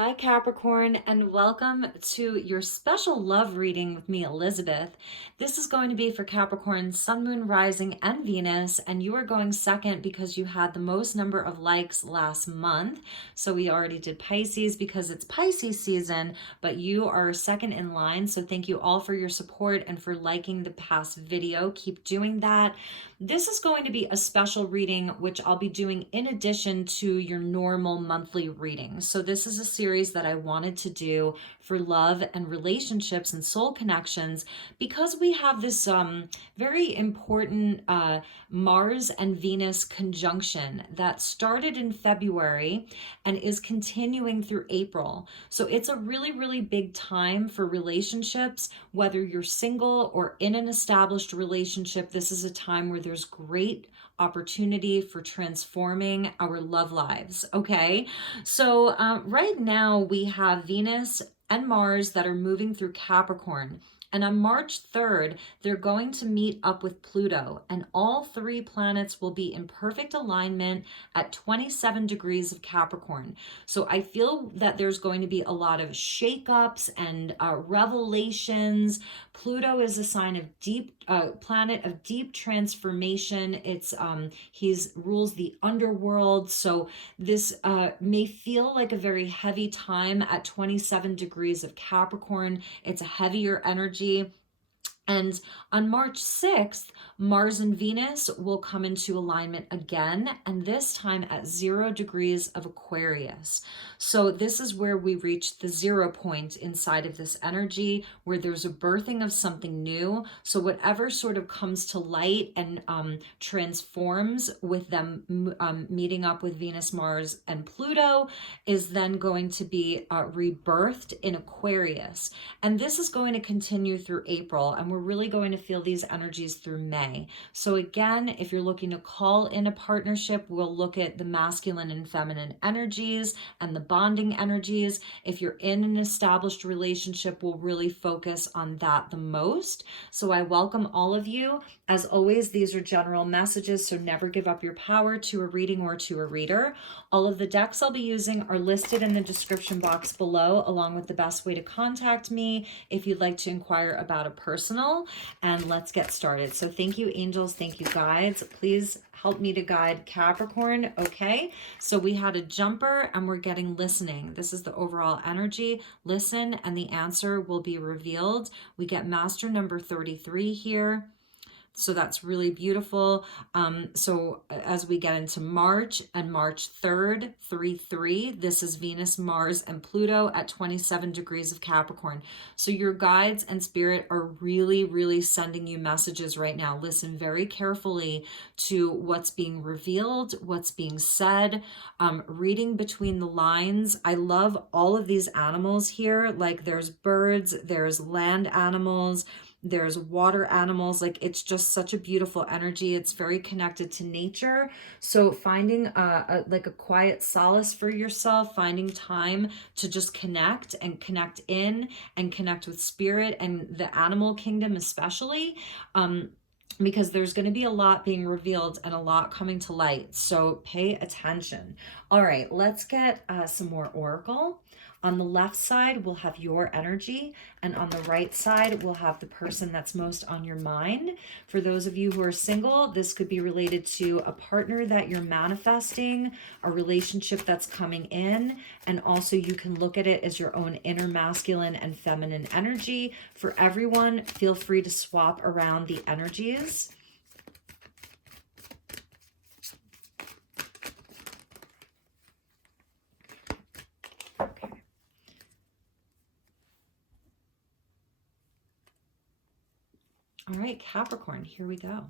Hi, Capricorn, and welcome to your special love reading with me, Elizabeth. This is going to be for Capricorn, Sun, Moon, Rising, and Venus, and you are going second because you had the most number of likes last month. So we already did Pisces because it's Pisces season, but you are second in line. So thank you all for your support and for liking the past video. Keep doing that. This is going to be a special reading, which I'll be doing in addition to your normal monthly reading. So this is a series that I wanted to do for love and relationships and soul connections because we have this very important Mars and Venus conjunction that started in February and is continuing through April. So it's a really, really big time for relationships, whether you're single or in an established relationship. This is a time where there's great opportunity for transforming our love lives. Okay, so right now we have Venus and Mars that are moving through Capricorn. And on March 3rd, they're going to meet up with Pluto, and all three planets will be in perfect alignment at 27 degrees of Capricorn. So I feel that there's going to be a lot of shakeups and revelations. Pluto is a sign of deep, planet of deep transformation. It's he's rules the underworld. So this may feel like a very heavy time at 27 degrees of Capricorn. It's a heavier energy. And on March 6th, Mars and Venus will come into alignment again, and this time at 0 degrees of Aquarius. So this is where we reach the 0 point inside of this energy, where there's a birthing of something new. So whatever sort of comes to light and transforms with them meeting up with Venus, Mars, and Pluto is then going to be rebirthed in Aquarius. And this is going to continue through April, and we're really going to feel these energies through May. So again, if you're looking to call in a partnership, we'll look at the masculine and feminine energies and the bonding energies. If you're in an established relationship, we'll really focus on that the most. So I welcome all of you. As always, these are general messages, so never give up your power to a reading or to a reader. All of the decks I'll be using are listed in the description box below, along with the best way to contact me if you'd like to inquire about a personal. And let's get started. So thank you, angels. Thank you, guides. Please help me to guide Capricorn. Okay, so we had a jumper and we're getting listening. This is the overall energy. Listen and the answer will be revealed. We get master number 33 here. So that's really beautiful. So as we get into March and March 3rd, 3-3, this is Venus, Mars, and Pluto at 27 degrees of Capricorn. So your guides and spirit are really, really sending you messages right now. Listen very carefully to what's being revealed, what's being said, reading between the lines. I love all of these animals here. Like there's birds, there's land animals, there's water animals. Like it's just such a beautiful energy. It's very connected to nature. So finding like a quiet solace for yourself, finding time to just connect and connect in and connect with spirit and the animal kingdom especially, because there's going to be a lot being revealed and a lot coming to light. So pay attention. All right, let's get some more oracle. On the left side, we'll have your energy, and on the right side, we'll have the person that's most on your mind. For those of you who are single, this could be related to a partner that you're manifesting, a relationship that's coming in, and also you can look at it as your own inner masculine and feminine energy. For everyone, feel free to swap around the energies. All right, Capricorn, here we go.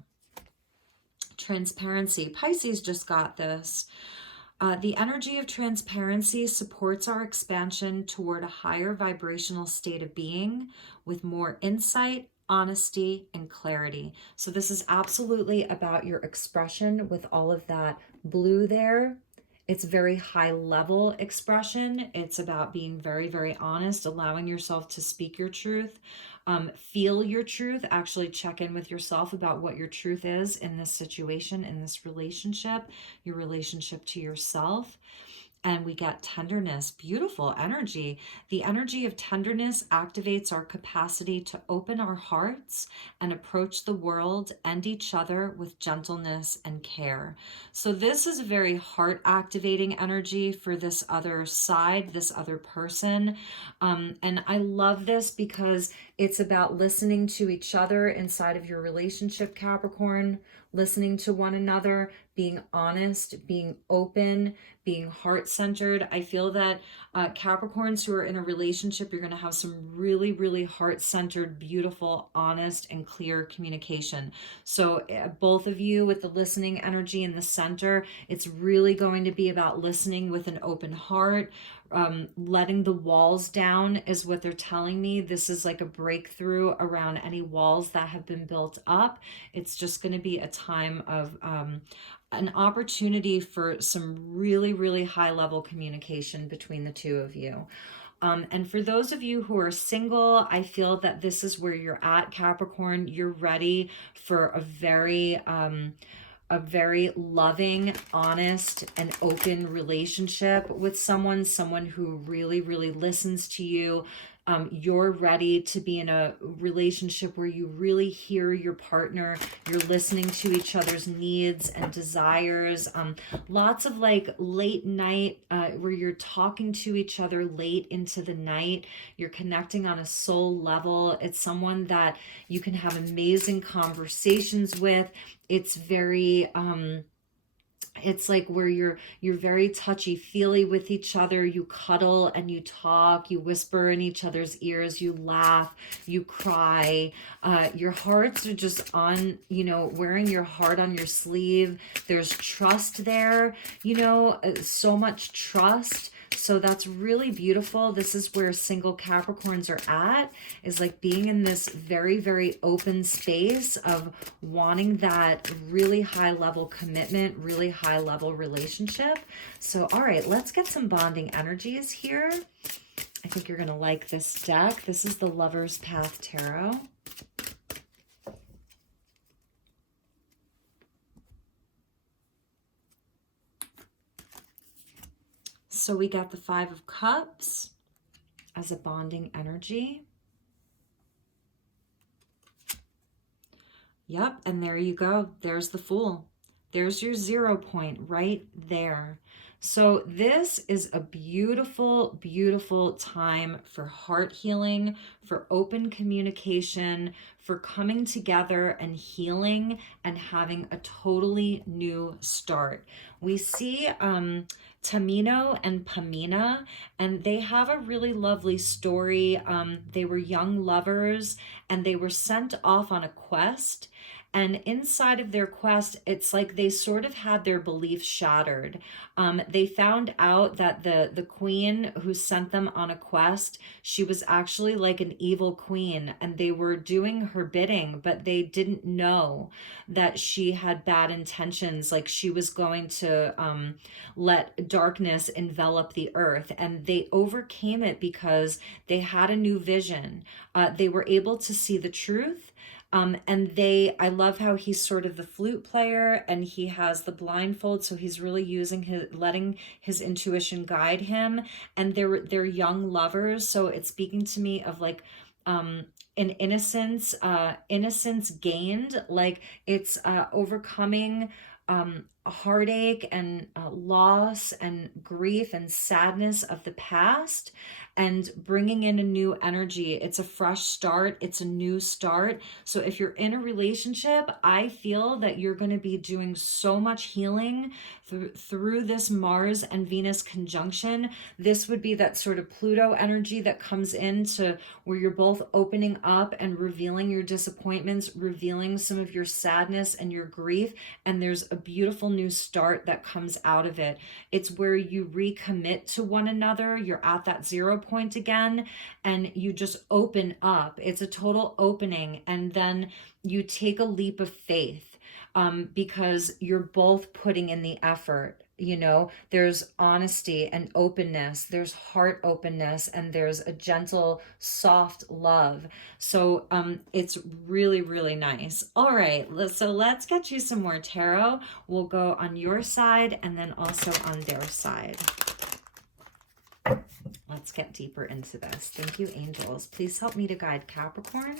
Transparency. Pisces just got this. The energy of transparency supports our expansion toward a higher vibrational state of being with more insight, honesty, and clarity. So this is absolutely about your expression with all of that blue there. It's very high level expression. It's about being very, very honest, allowing yourself to speak your truth. Feel your truth. Actually check in with yourself about what your truth is in this situation, in this relationship, your relationship to yourself. And we get tenderness, beautiful energy. The energy of tenderness activates our capacity to open our hearts and approach the world and each other with gentleness and care. So this is a very heart activating energy for this other side, this other person. And I love this because it's about listening to each other inside of your relationship, Capricorn, listening to one another, being honest, being open, being heart-centered. I feel that Capricorns who are in a relationship, you're going to have some really, really heart-centered, beautiful, honest, and clear communication. So both of you with the listening energy in the center, it's really going to be about listening with an open heart. Letting the walls down is what they're telling me. This is like a breakthrough around any walls that have been built up. It's just going to be a time of an opportunity for some really, really high level communication between the two of you. And for those of you who are single, I feel that this is where you're at, Capricorn. You're ready for a very loving, honest, and open relationship with someone who really, really listens to you. You're ready to be in a relationship where you really hear your partner. You're listening to each other's needs and desires. Lots of like late night where you're talking to each other late into the night. You're connecting on a soul level. It's someone that you can have amazing conversations with. It's very it's like where you're very touchy feely with each other. You cuddle and you talk, you whisper in each other's ears, you laugh, you cry. Your hearts are just on, wearing your heart on your sleeve. There's trust there, so much trust. So that's really beautiful. This is where single Capricorns are at, is like being in this very, very open space of wanting that really high level commitment, really high level relationship. So, all right, let's get some bonding energies here. I think you're going to like this deck. This is the Lover's Path Tarot. So we got the Five of Cups as a bonding energy. Yep, and there you go. There's the Fool. There's your 0 point right there. So this is a beautiful, beautiful time for heart healing, for open communication, for coming together and healing and having a totally new start. We see Tamino and Pamina, and they have a really lovely story. They were young lovers and they were sent off on a quest. And inside of their quest, it's like they sort of had their beliefs shattered. They found out that the queen who sent them on a quest, she was actually like an evil queen, and they were doing her bidding, but they didn't know that she had bad intentions. Like she was going to let darkness envelop the earth, and they overcame it because they had a new vision. They were able to see the truth. And I love how he's sort of the flute player and he has the blindfold. So he's really letting his intuition guide him. And they're young lovers. So it's speaking to me of like, an innocence gained, like it's overcoming heartache and loss and grief and sadness of the past and bringing in a new energy. It's a fresh start. It's a new start. So if you're in a relationship, I feel that you're going to be doing so much healing through this Mars and Venus conjunction. This would be that sort of Pluto energy that comes into where you're both opening up and revealing your disappointments, revealing some of your sadness and your grief. And there's a beautiful new start that comes out of it. It's where you recommit to one another. You're at that 0 point again, and you just open up. It's a total opening. And then you take a leap of faith. Because you're both putting in the effort. There's honesty and openness, there's heart openness, and there's a gentle, soft love. So it's really, really nice. All right, so let's get you some more tarot. We'll go on your side and then also on their side. Let's get deeper into this. Thank you, angels. Please help me to guide Capricorn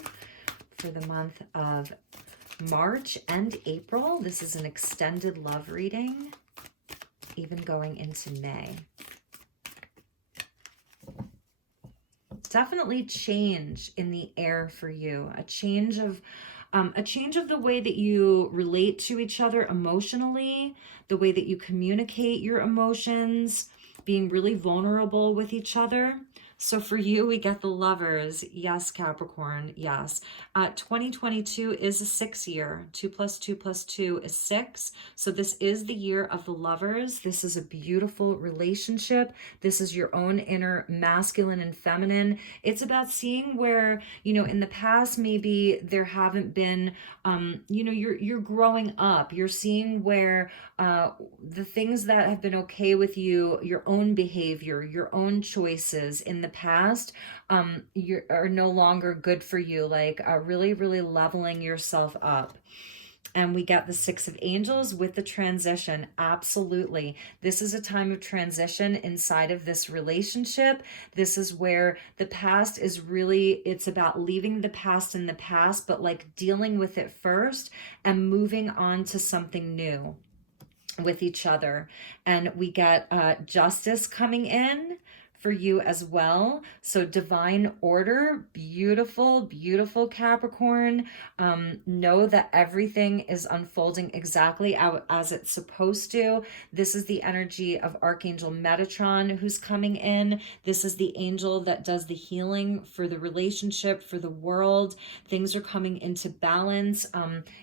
for the month of March and April. This is an extended love reading, even going into May. Definitely change in the air for you. A change of the way that you relate to each other emotionally, the way that you communicate your emotions, being really vulnerable with each other. So for you, we get the Lovers. Yes, Capricorn, yes. 2022 is a 6 year. 2 plus 2 plus 2 is 6. So this is the year of the Lovers. This is a beautiful relationship. This is your own inner masculine and feminine. It's about seeing where, you know, in the past, maybe there haven't been, you know, you're growing up. You're seeing where the things that have been okay with you, your own behavior, your own choices in the past, you are no longer good for you, like really, really leveling yourself up. And we got the 6 of Angels with the transition. Absolutely. This is a time of transition inside of this relationship. This is where the past is really, it's about leaving the past in the past, but like dealing with it first and moving on to something new with each other. And we get justice coming in for you as well. So divine order, beautiful, beautiful Capricorn. Know that everything is unfolding exactly as it's supposed to. This is the energy of Archangel Metatron who's coming in. This is the angel that does the healing for the relationship, for the world. Things are coming into balance.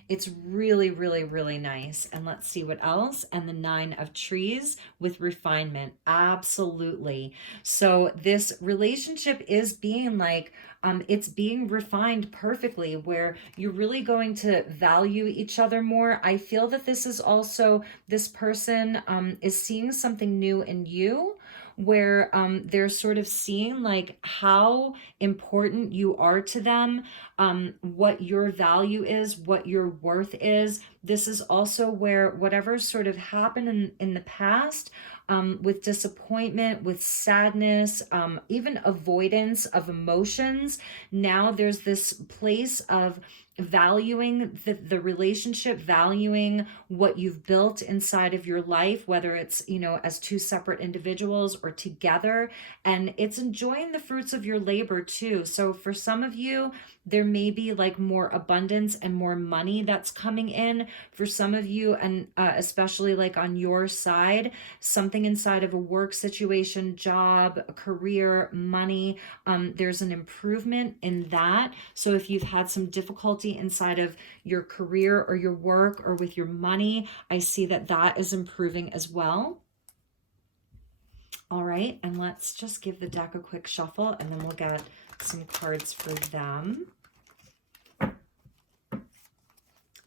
It's really, really, really nice. And let's see what else. And the 9 of Trees with refinement. Absolutely. So this relationship is being like, it's being refined perfectly, where you're really going to value each other more. I feel that this is also, this person is seeing something new in you, where they're sort of seeing like how important you are to them, what your value is, what your worth is. This is also where whatever sort of happened in the past, with disappointment, with sadness, even avoidance of emotions. Now there's this place of valuing the relationship, valuing what you've built inside of your life, whether it's, you know, as 2 separate individuals or together, and it's enjoying the fruits of your labor too. So for some of you, there may be like more abundance and more money that's coming in. For some of you, and especially like on your side, something inside of a work situation, job, career, money, there's an improvement in that. So if you've had some difficulty inside of your career or your work or with your money, I see that that is improving as well. All right, and let's just give the deck a quick shuffle, and then we'll get some cards for them.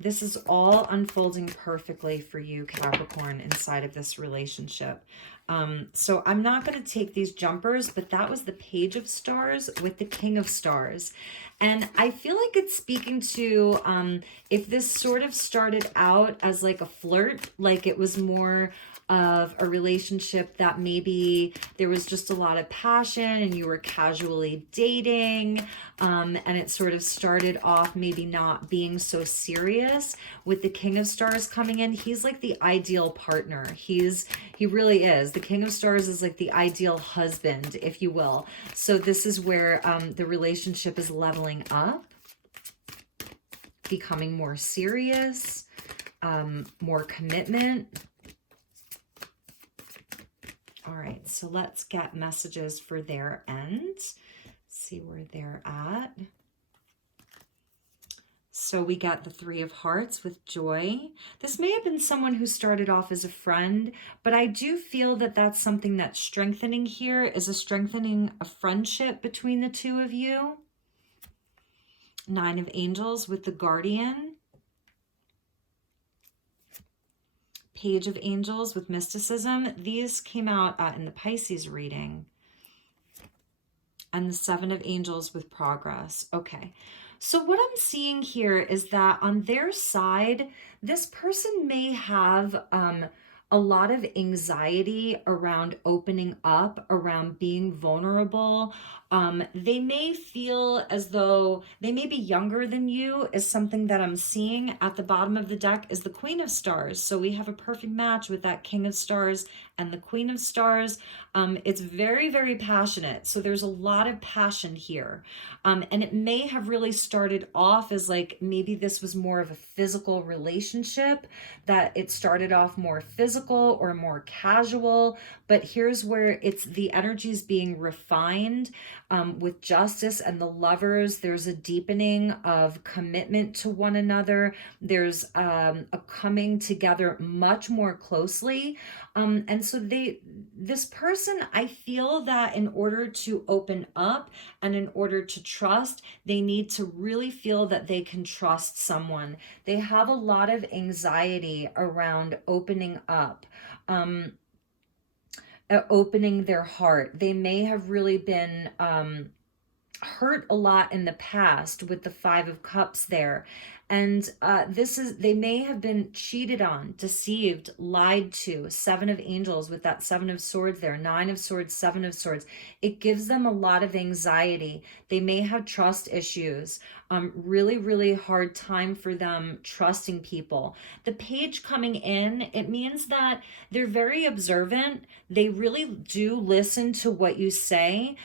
This is all unfolding perfectly for you, Capricorn, inside of this relationship. So I'm not going to take these jumpers, but that was the Page of Stars with the King of Stars. And I feel like it's speaking to, if this sort of started out as like a flirt, like it was more of a relationship that maybe there was just a lot of passion and you were casually dating, and it sort of started off maybe not being so serious. With the King of Stars coming in, he's like the ideal partner. He really is. The King of Stars is like the ideal husband, if you will. So this is where the relationship is leveling up, becoming more serious, more commitment. All right, so let's get messages for their end. See where they're at. So we got the 3 of Hearts with joy. This may have been someone who started off as a friend, but I do feel that that's something that's strengthening here, is a strengthening of friendship between the 2 of you. 9 of Angels with the Guardian. Page of Angels with mysticism. These came out in the Pisces reading. And the 7 of Angels with progress. Okay. So what I'm seeing here is that on their side, this person may have a lot of anxiety around opening up, around being vulnerable. They may feel as though they may be younger than you, is something that I'm seeing. At the bottom of the deck is the Queen of Stars. So we have a perfect match with that King of Stars and the Queen of Stars. It's very, very passionate. So there's a lot of passion here. And it may have really started off as like maybe this was more of a physical relationship, that it started off more physical or more casual. But here's where it's the energies being refined with justice and the lovers. There's a deepening of commitment to one another. There's a coming together much more closely. And so this person, I feel that in order to open up and in order to trust, they need to really feel that they can trust someone. They have a lot of anxiety around opening up. Opening their heart. They may have really been hurt a lot in the past with the Five of Cups there. And they may have been cheated on, deceived, lied to. Seven of Angels with that Seven of Swords there, Nine of Swords, Seven of Swords. It gives them a lot of anxiety. They may have trust issues. Really, really hard time for them trusting people. The Page coming in, it means that they're very observant. They really do listen to what you say.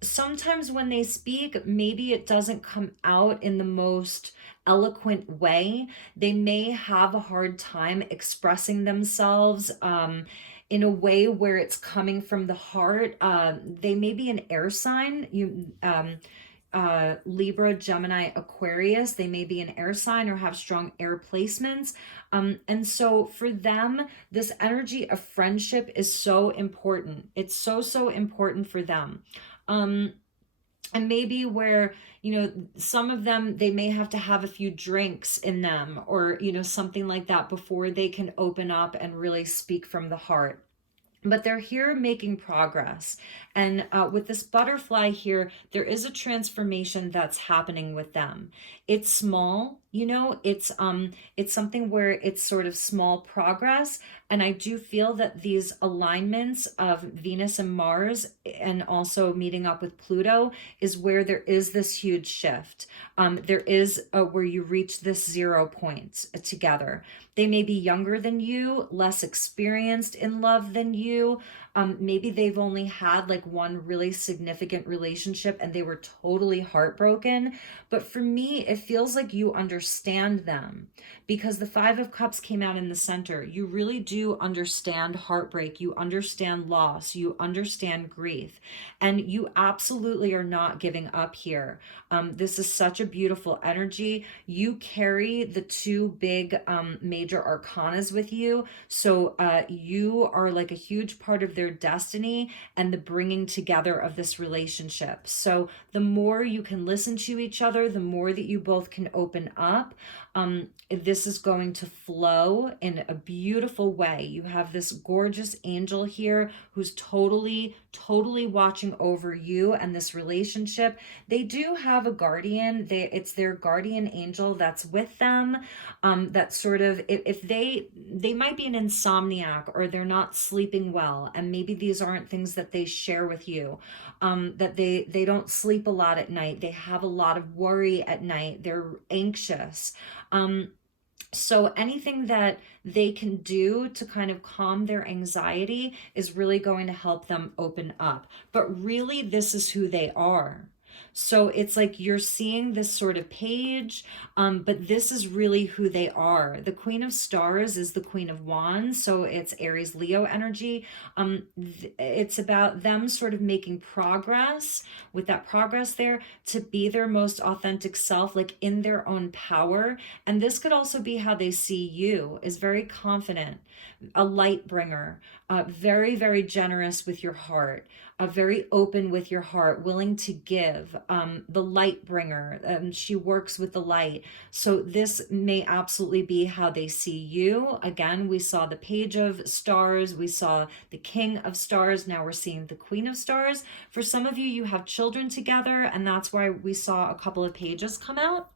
Sometimes when they speak, maybe it doesn't come out in the most eloquent way. They may have a hard time expressing themselves in a way where it's coming from the heart. They may be an air sign. Libra, Gemini, Aquarius, they may be an air sign or have strong air placements. And so for them, this energy of friendship is so important. It's so, so important for them. And maybe where, some of them, they may have to have a few drinks in them or, something like that before they can open up and really speak from the heart. But they're here making progress. And with this butterfly here, there is a transformation that's happening with them. It's small, it's something where it's sort of small progress. And I do feel that these alignments of Venus and Mars and also meeting up with Pluto is where there is this huge shift. There is where you reach this 0 point together. They may be younger than you, less experienced in love than you. Maybe they've only had like one really significant relationship and they were totally heartbroken. But for me, it feels like you understand them because the Five of Cups came out in the center. You really do understand heartbreak. You understand loss. You understand grief. And you absolutely are not giving up here. This is such a beautiful energy. You carry the two big major arcanas with you. So you are like a huge part of their destiny and the bringing together of this relationship. So the more you can listen to each other, the more that you both can open up. This is going to flow in a beautiful way. You have this gorgeous angel here who's totally, totally watching over you and this relationship. They do have a guardian. It's their guardian angel that's with them. That sort of, if they might be an insomniac or they're not sleeping well, and maybe these aren't things that they share with you. That they don't sleep a lot at night. They have a lot of worry at night. They're anxious. So anything that they can do to kind of calm their anxiety is really going to help them open up. But really, this is who they are. So it's like you're seeing this sort of page, but this is really who they are. The Queen of Stars is the Queen of Wands, so it's Aries Leo energy. It's about them sort of making progress with that progress there to be their most authentic self, like in their own power. And this could also be how they see you, is very confident, a light bringer, very, very generous with your heart, very open with your heart, willing to give, the light bringer. She works with the light. So this may absolutely be how they see you. Again, we saw the Page of Stars. We saw the King of Stars. Now we're seeing the Queen of Stars. For some of you, you have children together, and that's why we saw a couple of pages come out.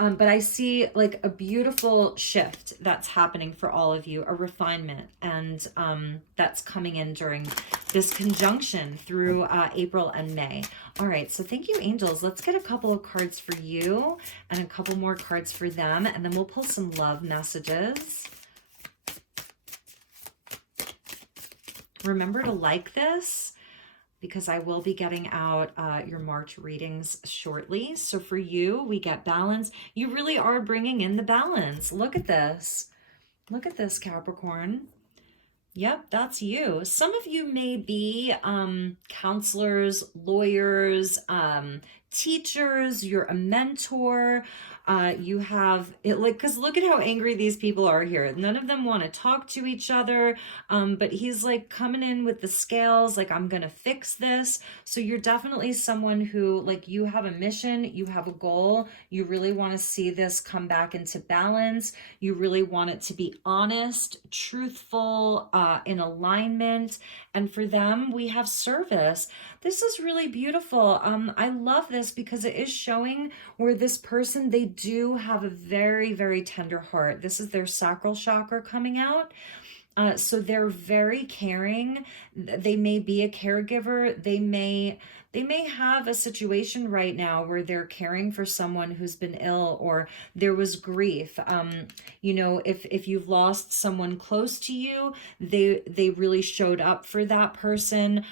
But I see like a beautiful shift that's happening for all of you, a refinement, and that's coming in during this conjunction through April and May. All right, so thank you, angels. Let's get a couple of cards for you and a couple more cards for them, and then we'll pull some love messages. Remember to like this, because I will be getting out your March readings shortly. So for you, we get balance. You really are bringing in the balance. Look at this. Look at this, Capricorn. Yep, that's you. Some of you may be counselors, lawyers, teachers. You're a mentor. You have it, like, because look at how angry these people are here. None of them want to talk to each other, but he's like coming in with the scales, like, I'm gonna fix this. So you're definitely someone who, like, you have a mission, you have a goal, you really want to see this come back into balance. You really want it to be honest, truthful, in alignment. And for them, we have service. This is really beautiful. I love this because it is showing where this person, they do have a very, very tender heart. This is their sacral chakra coming out. So they're very caring. They may be a caregiver. They may have a situation right now where they're caring for someone who's been ill, or there was grief. You know, if you've lost someone close to you, they really showed up for that person.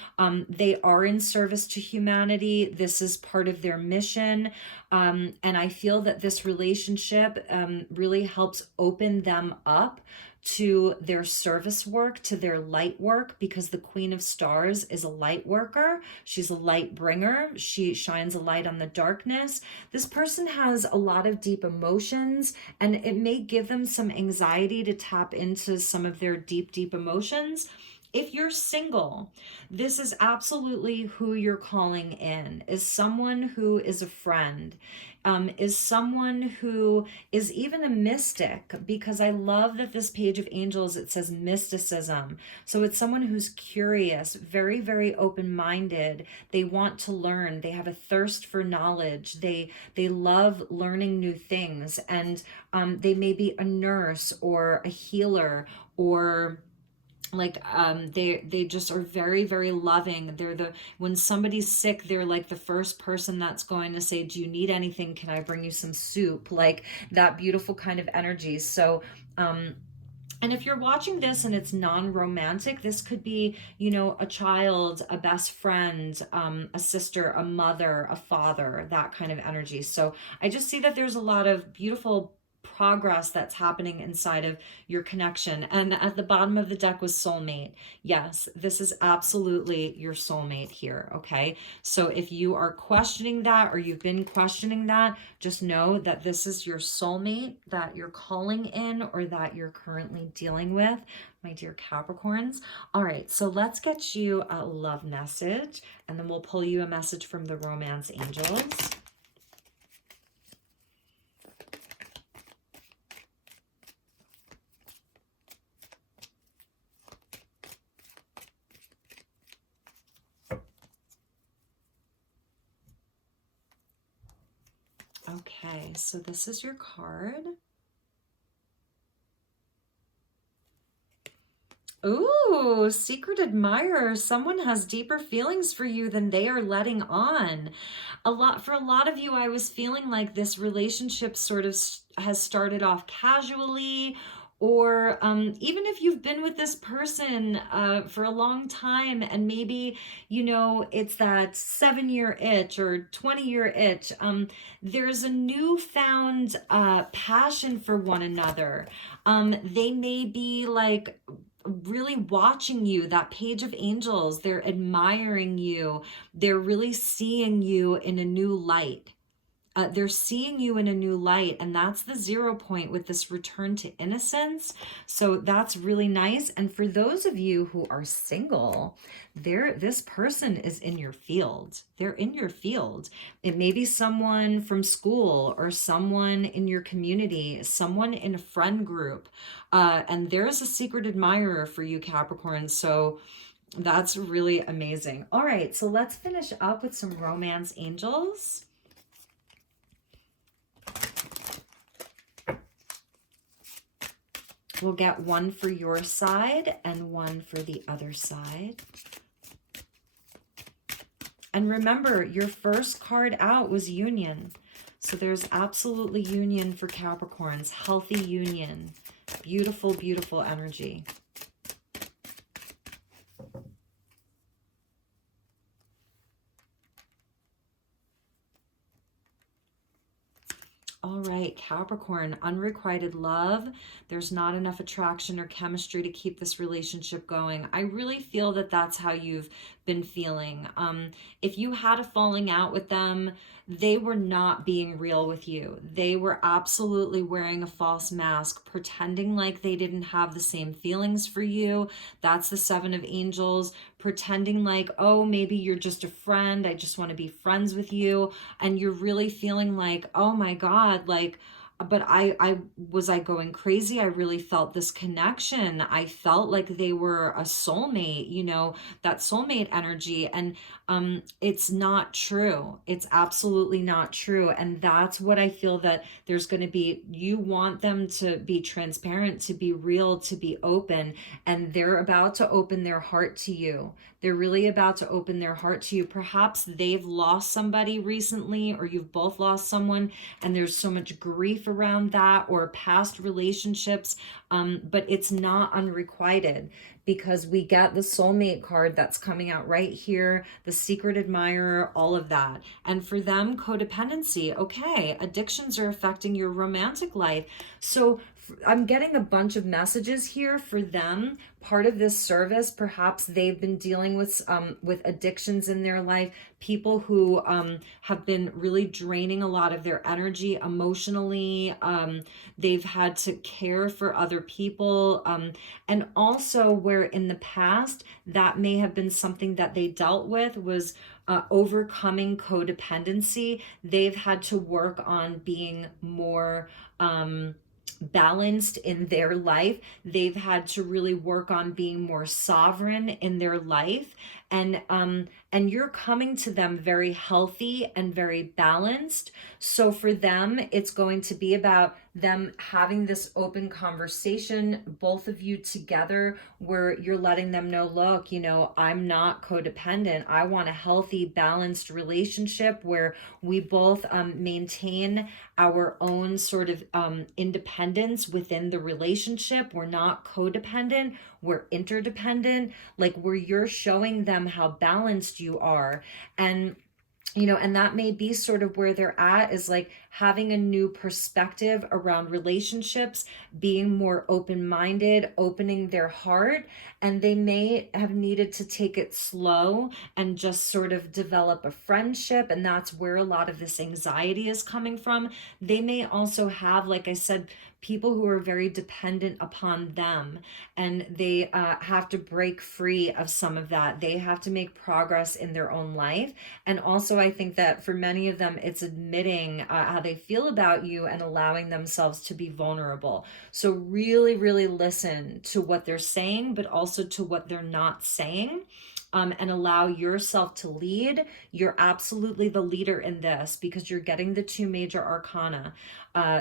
They are in service to humanity. This is part of their mission. And I feel that this relationship really helps open them up to their service work, to their light work, because the Queen of Stars is a light worker. She's a light bringer. She shines a light on the darkness. This person has a lot of deep emotions, and it may give them some anxiety to tap into some of their deep, deep emotions. If you're single, this is absolutely who you're calling in, is someone who is a friend, is someone who is even a mystic, because I love that this page of angels, it says mysticism. So it's someone who's curious, very, very open-minded. They want to learn. They have a thirst for knowledge. They love learning new things. And they may be a nurse or a healer, or like they just are very, very loving. When somebody's sick, they're like the first person that's going to say, do you need anything? Can I bring you some soup? Like that beautiful kind of energy. So and if you're watching this and it's non-romantic, this could be, you know, a child, a best friend, a sister, a mother, a father, that kind of energy. So I just see that there's a lot of beautiful progress that's happening inside of your connection. And at the bottom of the deck was soulmate. Yes, this is absolutely your soulmate here, okay? So if you are questioning that, or you've been questioning that, just know that this is your soulmate that you're calling in, or that you're currently dealing with, my dear Capricorns. All right, so let's get you a love message, and then we'll pull you a message from the romance angels. Okay, so this is your card. Ooh, secret admirer. Someone has deeper feelings for you than they are letting on. For a lot of you, I was feeling like this relationship sort of has started off casually, or even if you've been with this person for a long time, and maybe, you know, it's that 7-year itch or 20-year itch, there's a newfound passion for one another. They may be like really watching you, that page of angels, they're admiring you, they're really seeing you in a new light. They're seeing you in a new light, and that's the 0 point with this return to innocence. So that's really nice. And for those of you who are single, this person is in your field. They're in your field. It may be someone from school, or someone in your community, someone in a friend group, and there's a secret admirer for you, Capricorn. So that's really amazing. All right, so let's finish up with some romance angels. We'll get one for your side and one for the other side. And remember, your first card out was union. So there's absolutely union for Capricorns, healthy union. Beautiful, beautiful energy. All right, Capricorn, unrequited love. There's not enough attraction or chemistry to keep this relationship going. I really feel that that's how you've been feeling. If you had a falling out with them, they were not being real with you. They were absolutely wearing a false mask, pretending like they didn't have the same feelings for you. That's the Seven of Angels. Pretending like, oh, maybe you're just a friend. I just want to be friends with you. And you're really feeling like, oh my God, like, but I was I going crazy? I really felt this connection. I felt like they were a soulmate, you know, that soulmate energy. And it's not true. It's absolutely not true. And that's what I feel that there's going to be. You want them to be transparent, to be real, to be open, and they're about to open their heart to you. They're really about to open their heart to you. Perhaps they've lost somebody recently, or you've both lost someone, and there's so much grief around that, or past relationships, but it's not unrequited, because we get the soulmate card that's coming out right here, the secret admirer, all of that. And for them, codependency. Okay, addictions are affecting your romantic life. So I'm getting a bunch of messages here for them. Part of this service, perhaps they've been dealing with addictions in their life, people who have been really draining a lot of their energy emotionally. They've had to care for other people. And also where in the past, that may have been something that they dealt with was overcoming codependency. They've had to work on being more balanced in their life. They've had to really work on being more sovereign in their life. And you're coming to them very healthy and very balanced. So for them, it's going to be about them having this open conversation, both of you together, where you're letting them know, look, you know, I'm not codependent. I want a healthy, balanced relationship where we both maintain our own sort of independence within the relationship. We're not codependent, we're interdependent, like where you're showing them how balanced you are. And you know, and that may be sort of where they're at, is like having a new perspective around relationships, being more open-minded, opening their heart. And they may have needed to take it slow and just sort of develop a friendship. And that's where a lot of this anxiety is coming from. They may also have, like I said, people who are very dependent upon them, and they have to break free of some of that. They have to make progress in their own life. And also I think that for many of them, it's admitting how they feel about you and allowing themselves to be vulnerable. So really, really listen to what they're saying, but also to what they're not saying. And allow yourself to lead. You're absolutely the leader in this, because you're getting the two major arcana.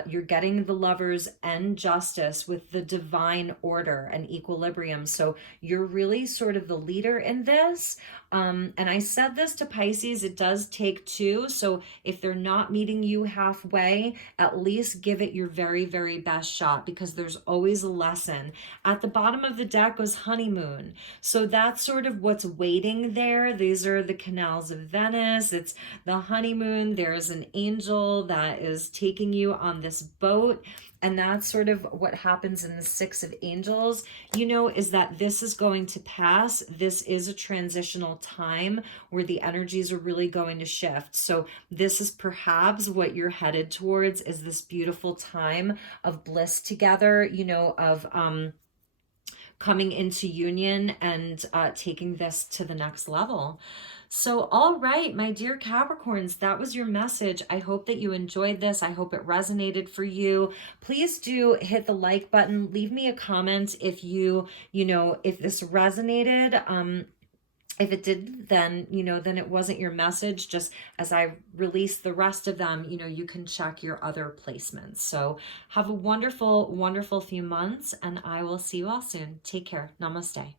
You're getting the Lovers and Justice with the divine order and equilibrium. So you're really sort of the leader in this. And I said this to Pisces, it does take two. So if they're not meeting you halfway, at least give it your very, very best shot, because there's always a lesson. At the bottom of the deck was honeymoon. So that's sort of what's waiting there. These are the canals of Venice. It's the honeymoon. There's an angel that is taking you on this boat. And that's sort of what happens in the Six of Angels, you know, is that this is going to pass. This is a transitional time where the energies are really going to shift. So this is perhaps what you're headed towards, is this beautiful time of bliss together, you know, of coming into union and taking this to the next level. So, all right, my dear Capricorns, that was your message. I hope that you enjoyed this. I hope it resonated for you. Please do hit the like button. Leave me a comment if you know, if this resonated. If it did, then, then it wasn't your message. Just as I release the rest of them, you can check your other placements. So have a wonderful, wonderful few months, and I will see you all soon. Take care. Namaste.